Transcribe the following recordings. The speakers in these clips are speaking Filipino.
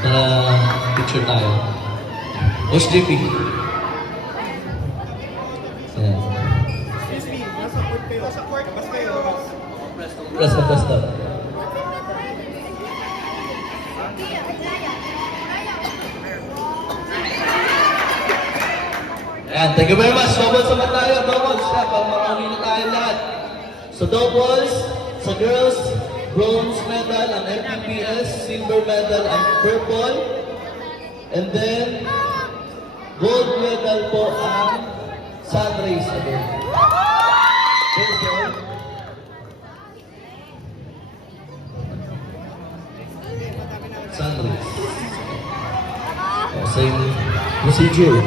Picture tayo. Coach JP. Ayan. Excuse me, nasa court kayo. Nasa court, bas kayo. Press daw. Ayan, thank you very much. Doubles naman tayo. Doubles. Siya, pang marami na tayo lahat. So doubles, sa girls, bronze medal ang MPPS, silver medal ang purple, and then gold medal po ang Sunrays again. Purple. Sunrays. Same procedure.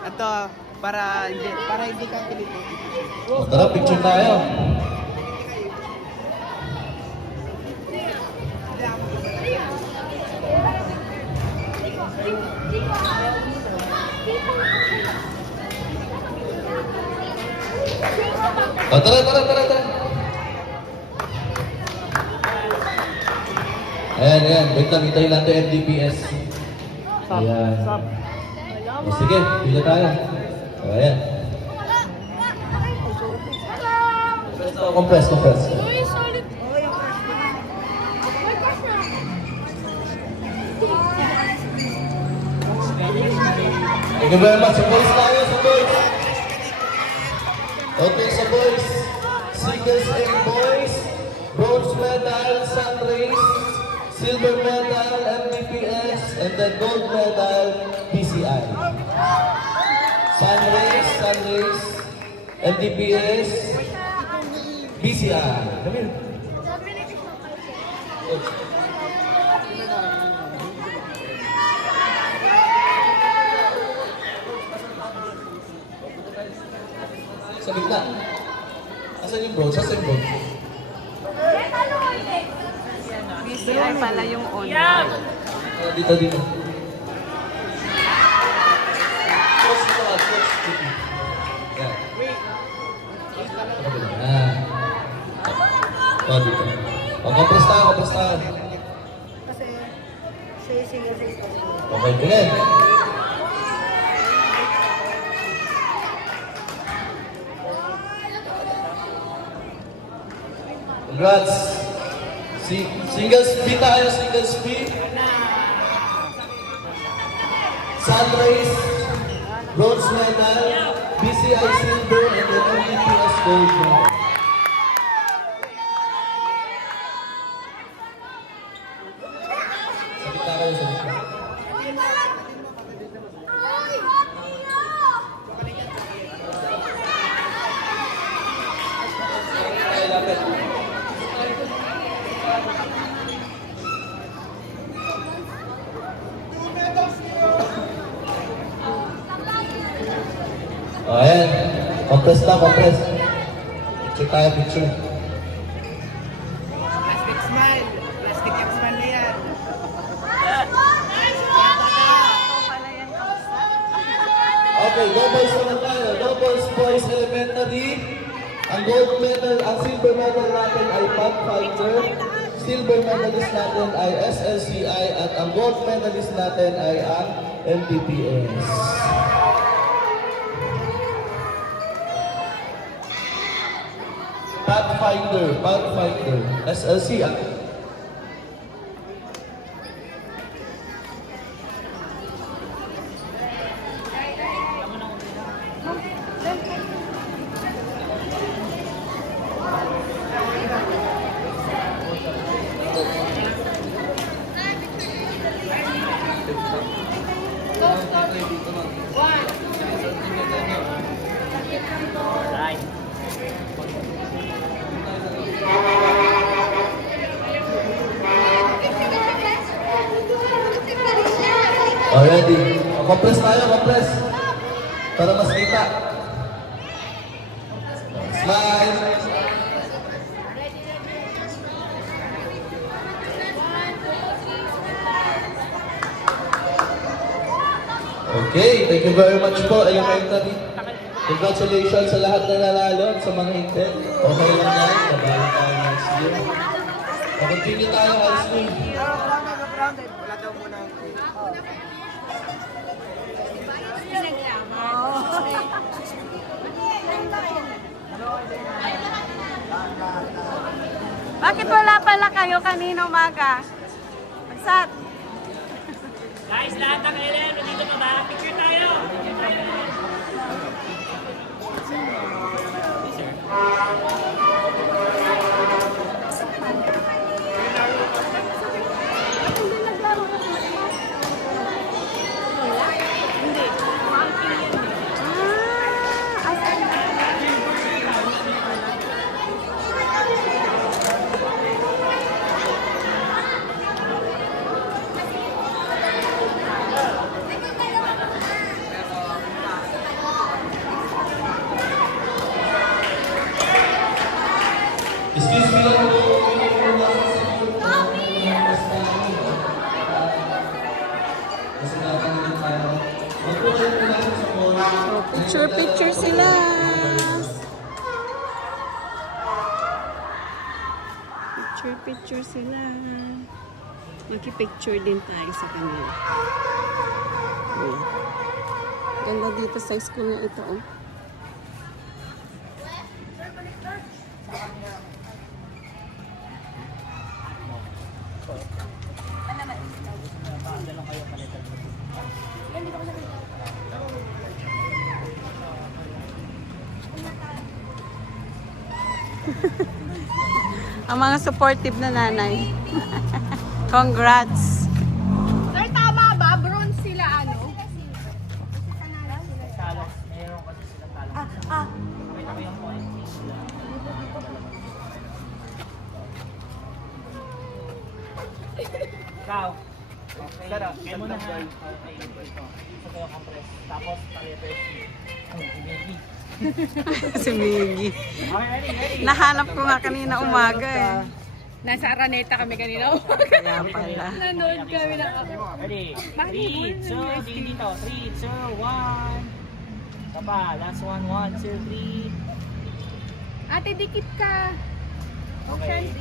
Ito, para hindi ka pilito. Tara, picture tayo. Tara. Ayan. Bigtan lang ito MDPS. Ayan. O, sige, bila tayo. O, ayan. Compress. Thank you very much. Sa boys tayo, sa boys. Okay, sa boys. Singles and boys. Bronze medal, Sunrays. Silver medal, MDPS. And then gold medal, PCI. Sunrays. MDPS. PCI. Come here. Sa gitna. Asan yung bronze? Asan yung bronze? PCI pala yung on. Dito. Close dito ka. Close dito. Yan. Yan. O, dito. O, compress tayo. Kasi sige. Okay, tingin. Congrats. Singles B tayo, singles B. Sunrays, bronze medal, BCI silver, and then MDPS gold medal. Sabit na kayo, sabit na. Ay, lapit. O, ayan. Compress. Picture tayo, picture. Plastic smile. Plastic smile na yan. Okay, doubles naman tayo. Doubles boys elementary. Ang gold medal, ang silver medal natin ay Pathfinder. Silver medalist natin ay SLCI at ang gold medalist natin ay ang MPPS. Pathfinder, SLCI. Already. Compress tayo, compress. Para mas kita. Smile. Okay, thank you very much po, elementary. Congratulations sa lahat na nanalo at sa mga hindi. Okay lang yan. Kabalo tayo next year. Continue tayo, Ashley. Wala daw muna. Bakit wala pala kayo kanina umaga? Magsat. Guys, lahat ng LM, dito na ba? Picture tayo! Excuse me lang po. Kasi nakakalimutan tayo. Mag-picture po natin sa mall. Picture sila. Picture sila. Magki-picture din tayo sa kanila. Ayan. Ganda dito sa school na ito, oh. Ang mga supportive na nanay. Congrats! Sir, tama ba? Bronze sila ano? Talos, mayroon kasi silang talos. Pakita ko yung point. Ikaw. Okay. Kaya mo na ha. Okay. Ito. Gusto ko yung compress. Tapos, paletter C. Oh, baby. Si Miggy. Okay, ready. Nahanap ko nga kanina umaga eh. Nasa Araneta kami kanina. Kaya pala. Nanood kami na ako. Ready? 3, 2, tingin dito. 3, 2, 1. Ito pa. Last one. 1, 2, 3. Ate, dikit ka. Okay.